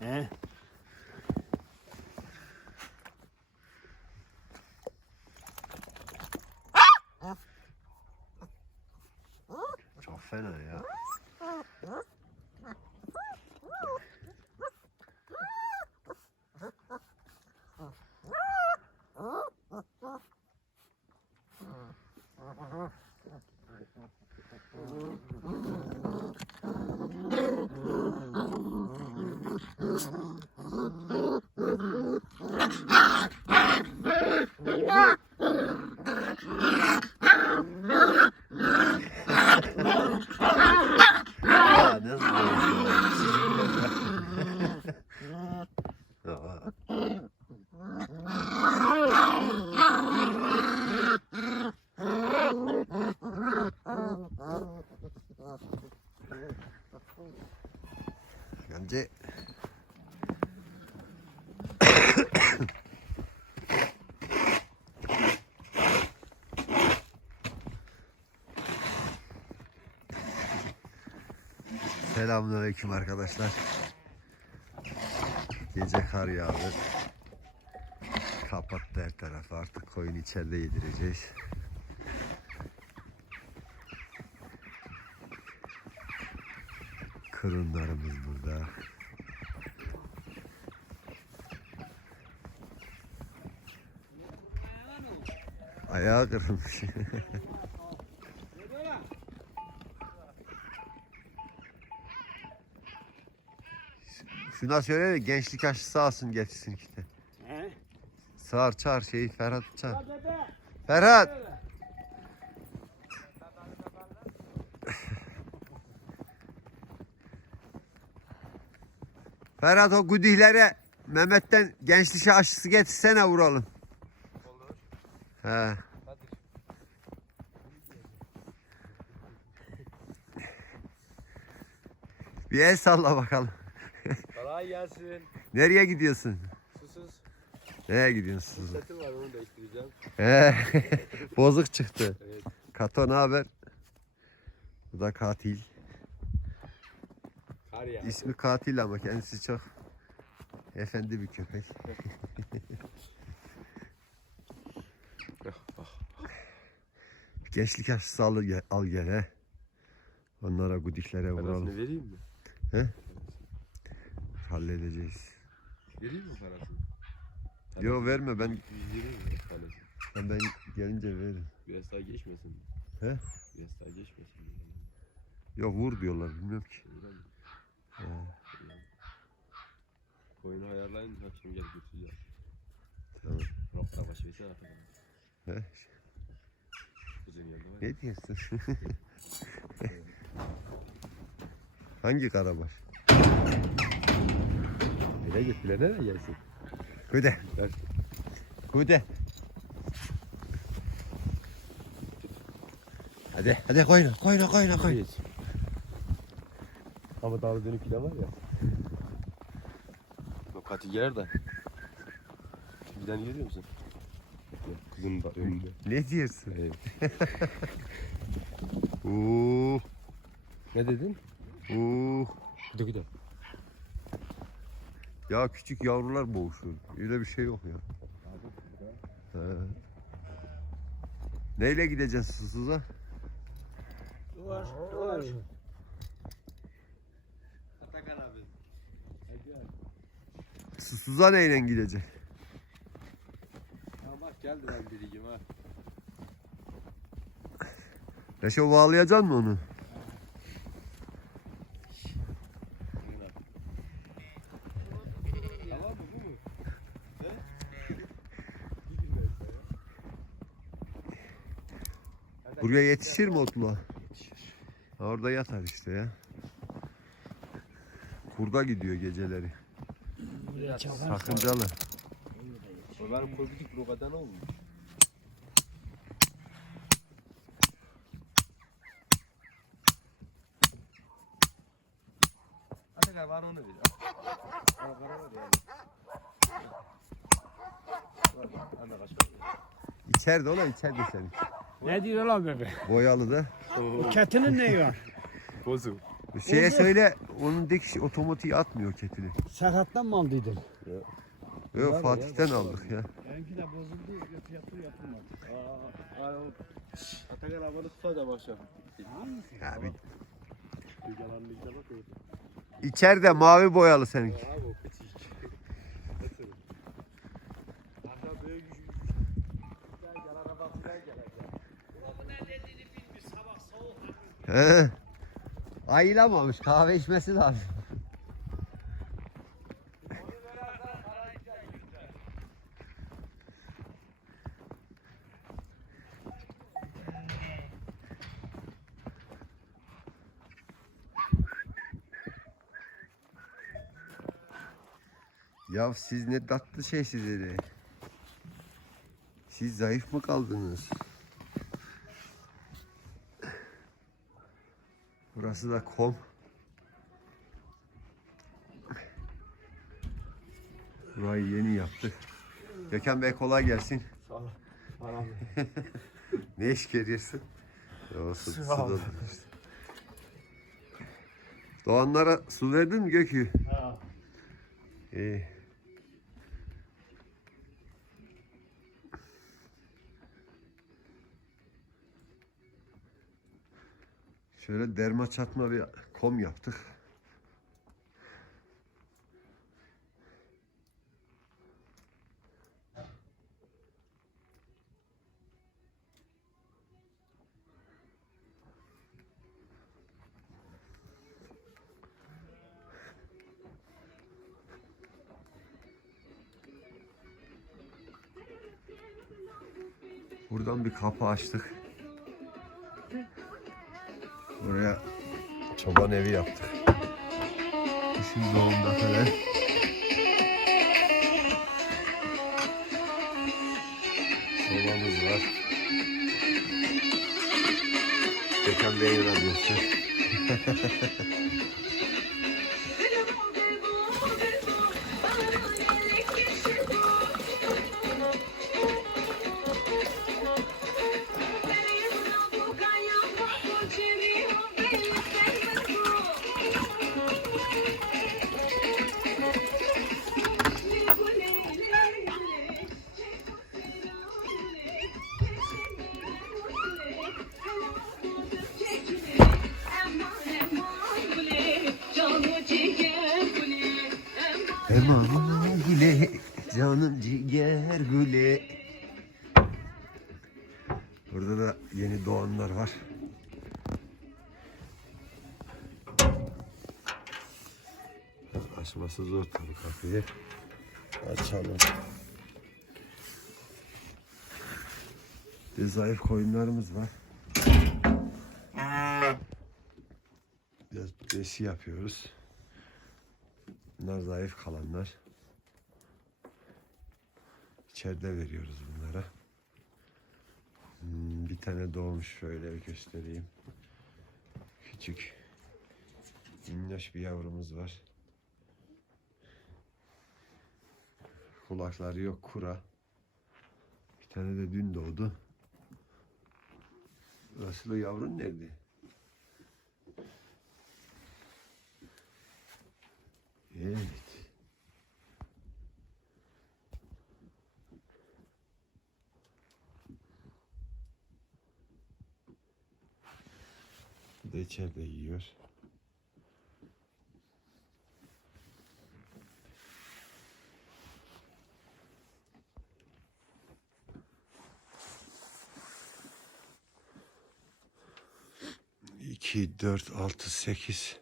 He? Çok fena ya. Ya ne zor. Bence Selamünaleyküm arkadaşlar. Gece kar yağdı. Kapattı her tarafı. Artık koyun içeride yedireceğiz. Kırınlarımız burada. Ayağı kırılmış. Şuna söyle de gençlik aşısı alsın getirsin işte. He? Sağır çağır şeyi Ferhat çağır. Ferhat! Ferhat o güdihlere Mehmet'ten gençlik aşısı getirsene vuralım. Olur. He. Bir el salla bakalım. Kolay gelsin. Nereye gidiyorsun? Susuz. Nereye gidiyorsun? Suzu? Setim var onu değiştireceğim. He. Bozuk çıktı. Evet. Kato ne haber? Bu da katil. Kar ya. İsmi katil ama kendisi çok efendi bir köpek. Gençlik aşısı al, al gel he. Onlara gudiklere Parasını vuralım. vereyim mi? Halledeceğiz. Vereyim mi parasını? Yo verme ben vereyim mi ben, ben gelince veririm. Biraz daha geçmesin. He? Biraz daha geçmesin. Yok vur diyorlar bilmiyorum ki. Öyle mi? He. Koyunu ayarlayın. Akşam gel götüreceğim. Tamam. Rokta başı versene arkadan. He? Kızın yanında var ya. Ne diyorsun? Hangi karabaş? Nereye git bile nereye gelsin? Güde. Ver. Güde. Hadi hadi koyna koyna koyna koy. Geç. Ama dağlı dönük giden var ya. O katil gelir de. Giden görüyor musun? Kızın da önünde. Ne diyorsun? Evet. Oo, Ne dedin? oo. Gidiyor gidiyor. Ya küçük yavrular boğuşuyor. Öyle bir şey yok ya. He. Neyle gideceksin susuza? Duvar, duvar. Atakan abi. Susuza neyle gideceksin? Ya bak geldi lan biricim ha. Reşo bağlayacaksın mı onu? Tamam mı bu mu? He? Buraya yetişir mi otla? Orada yatar işte ya. Kurda gidiyor geceleri. Sakıncalı. O benim korkutuk rokadan olmuş. Onu ver. Bana para ver yani. Var, Ana kaç İçeride ola içeride senin. Ne diyor lan bebe? Boyalı da. Ketinin neyi var? Bozu. Şeye Oldu. söyle onun dikiş otomatiği atmıyor ketini. Serhat'tan mı aldıydın? Yok Var Fatih'ten ya, aldık ya. Benimki de bozuldu. Fiyatı yapılmadı. Aa, aa, Atakan arabanı tutacağım akşam. Ya bir. İçeride mavi boyalı seninki. Abi o küçük. Hatta böyle gücü. Gel gel arabasına gel gel. Ulan ne dediğini bilmiş sabah soğuk. He. Ayılamamış kahve içmesi lazım. Ya siz ne tatlı şey sizleri. Siz zayıf mı kaldınız? Burası da kom. Burayı yeni yaptık. Gökhan Bey kolay gelsin. Sağ ol. Ne iş görüyorsun? O su, su. Doğanlara su verdin mi Gökü? Ha. İyi. Şöyle derma çatma bir kom yaptık. Buradan bir kapı açtık. Çoban evi yaptık. Kışın doğumda falan. Sobamız var. Gökhan Bey'in radyosu. Açması zor tabii kapıyı. Açalım. Bir zayıf koyunlarımız var. Biraz besi yapıyoruz. Bunlar zayıf kalanlar. İçeride veriyoruz bunlara. Hmm, bir tane doğmuş şöyle göstereyim. Küçük. Minnoş bir yavrumuz var. Kulakları yok kura. Bir tane de dün doğdu. Asıl o yavrun nerede? Evet. Da içeride yiyor. İki, dört, altı, sekiz,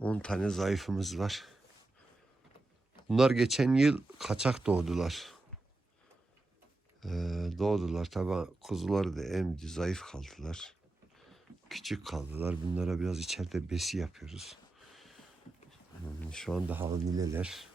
on tane zayıfımız var. Bunlar geçen yıl kaçak doğdular. Ee, doğdular tabi kuzuları da emdi zayıf kaldılar. Küçük kaldılar. Bunlara biraz içeride besi yapıyoruz. Hmm, Şu anda hamileler.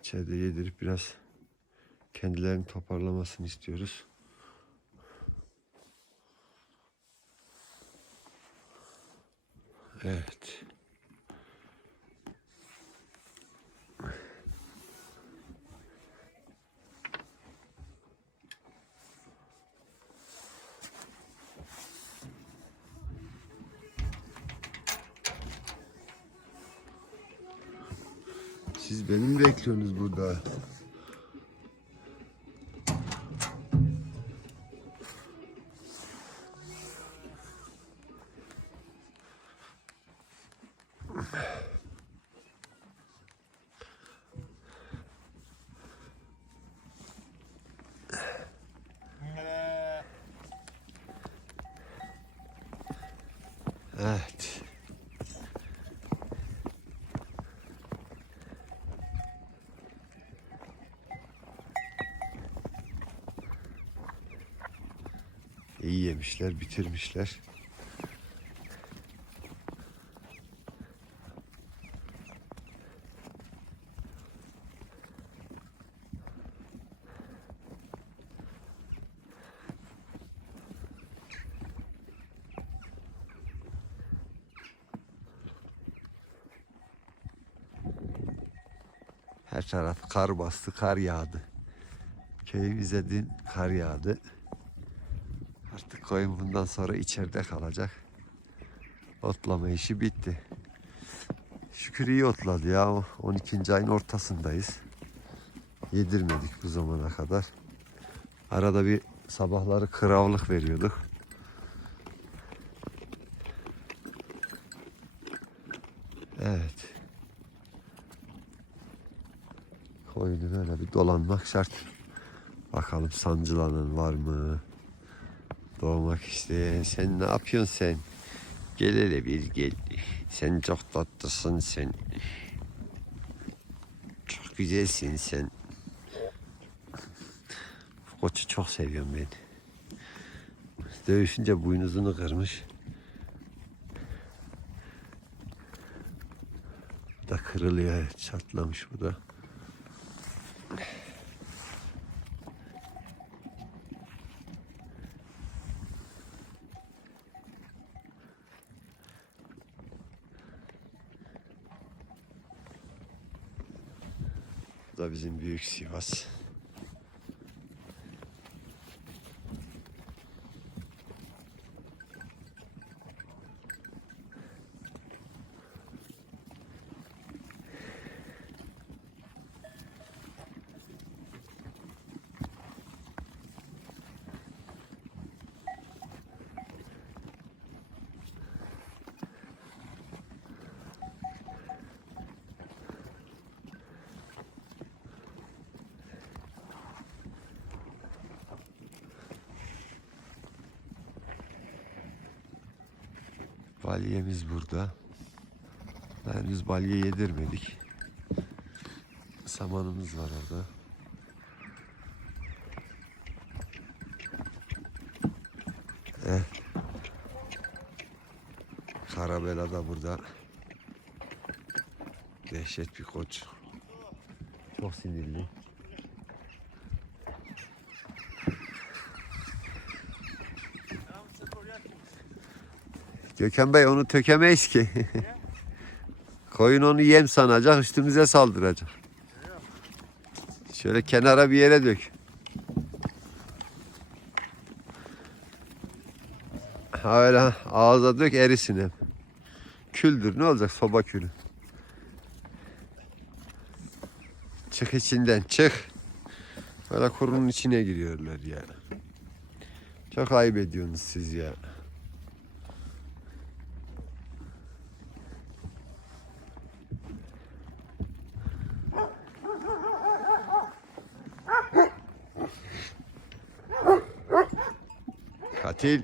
İçeride yedirip biraz kendilerini toparlamasını istiyoruz. Evet. Siz beni mi bekliyorsunuz burada? Evet. İyi yemişler, bitirmişler. Her taraf kar bastı, kar yağdı. Köyümüze dün kar yağdı. Artık koyun bundan sonra içeride kalacak. Otlama işi bitti. Şükür iyi otladı ya. O 12. ayın ortasındayız. Yedirmedik bu zamana kadar. Arada bir sabahları kıravlık veriyorduk. Evet. Koyunu böyle bir dolanmak şart. Bakalım sancılanan var mı? Doğmak isteyen sen ne yapıyorsun sen? Gel hele bir gel. Sen çok tatlısın sen. Çok güzelsin sen. Koçu çok seviyorum ben. Dövüşünce boynuzunu kırmış. Da kırılıyor, çatlamış bu da. Da bizim büyük Sivas. Balyemiz burada. Henüz balye yedirmedik. Samanımız var orada. Eh. Karabela da burada. Dehşet bir koç. Çok sinirli. Gökhan Bey onu tökemeyiz ki. Koyun onu yem sanacak üstümüze saldıracak. Şöyle kenara bir yere dök. Ha öyle ağza dök erisin hep. Küldür ne olacak soba külü. Çık içinden çık. Böyle kurunun içine giriyorlar ya. Çok ayıp ediyorsunuz siz ya. Katil.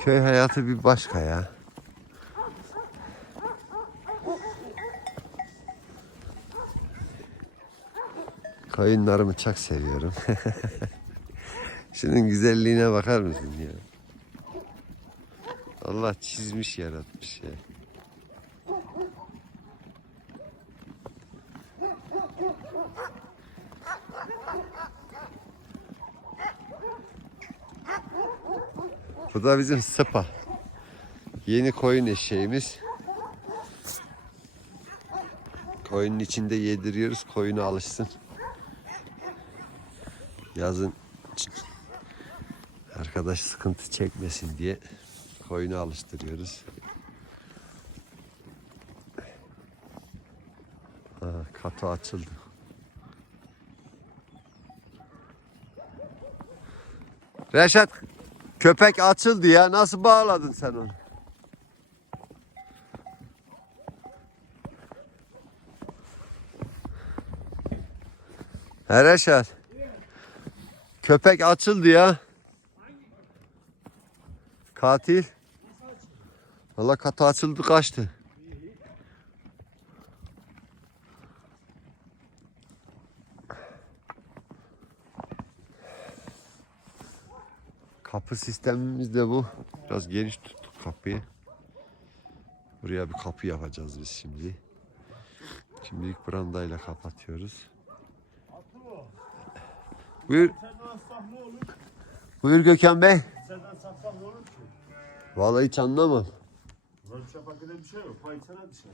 Köy hayatı bir başka ya. Koyunlarımı çok seviyorum. Şunun güzelliğine bakar mısın ya? Allah çizmiş yaratmış ya. Bu da bizim sıpa. Yeni koyun eşeğimiz. Koyunun içinde yediriyoruz. Koyuna alışsın. Yazın arkadaş sıkıntı çekmesin diye koyunu alıştırıyoruz. Ha, katı açıldı. Reşat köpek açıldı ya nasıl bağladın sen onu? Reşat. Köpek açıldı ya. Katil. Valla katı açıldı kaçtı. Kapı sistemimiz de bu. Biraz geniş tuttuk kapıyı. Buraya bir kapı yapacağız biz şimdi. Şimdilik brandayla kapatıyoruz. Buyur, buyur Gökhan Bey. Vallahi hiç anlamam. Çapak eden bir şey yok. Pay sana dışarı.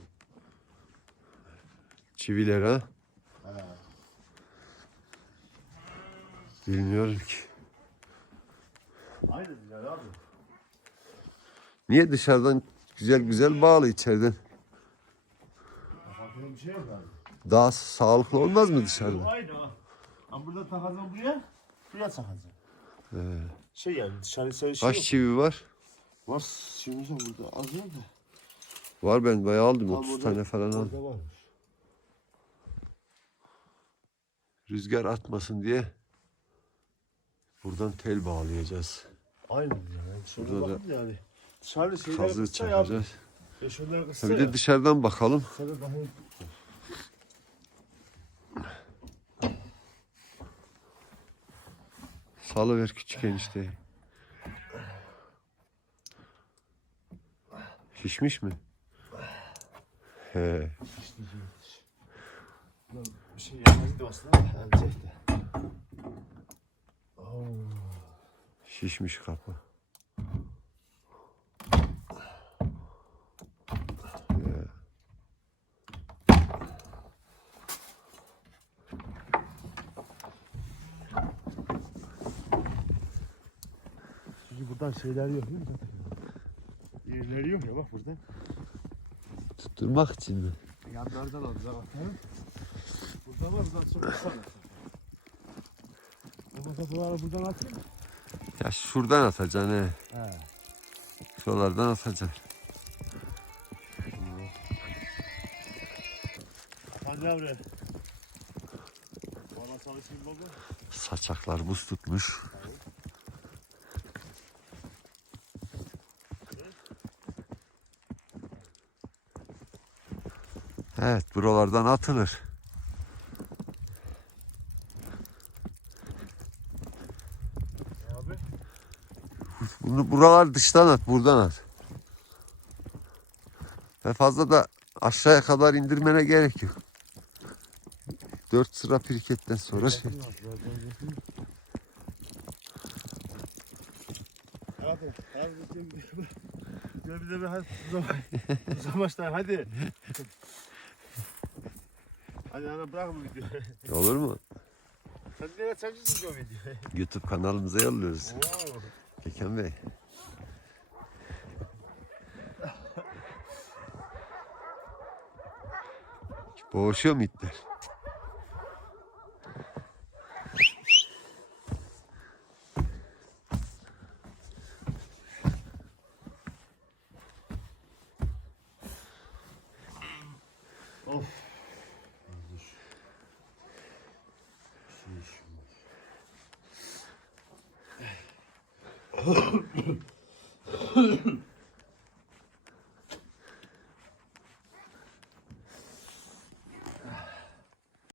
Çiviler ha? He. Bilmiyorum ki. Aynı diler abi. Niye dışarıdan güzel güzel bağlı içeriden? Eden bir şey yok abi. Daha sağlıklı olmaz mı dışarıdan? Aynı ha. Ama burada takacaksın buraya. Buraya takacaksın. He. Şey yani dışarı şey şey Kaç yok. çivi var? Var şimdi burada az var da. Var ben bayağı aldım. Tam 30 orada- tane falan aldım. Orada varmış. Rüzgar atmasın diye buradan tel bağlayacağız. Aynı diler. Yani şöyle Burada da yani. Dışarı şeyler Kazığı kısa ya. çakacağız. E şunlar Ha kısa bir ya. de dışarıdan bakalım. Salıver küçük enişteyi. Şişmiş mi? He. bir şey yapmadı aslında. Ölecek de. Oo. Şişmiş kapı. Çünkü buradan şeyler yok değil mi zaten? Yok ya bak buradan. Tutturmak için mi? Yanlardan alacağız atalım. Burada var buradan çok kısa. Bu kapıları buradan atayım mı? Ya şuradan atacaksın he. He. Şuralardan atacaksın. Hadi abi. Bana çalışayım baba. Saçaklar buz tutmuş. Evet buralardan atılır. Bunu buralar dıştan at, buradan at. Ve fazla da aşağıya kadar indirmene gerek yok. Dört sıra pirketten sonra şey. Hadi. Hadi. Gel bize bir hadi. Uzamaşlar hadi. Hadi ana bırak bu videoyu. Olur mu? Sen nereye çekeceksin bu videoyu? YouTube kanalımıza yolluyoruz. Oo. Gökhan Bey. Boğuşuyor mu itler?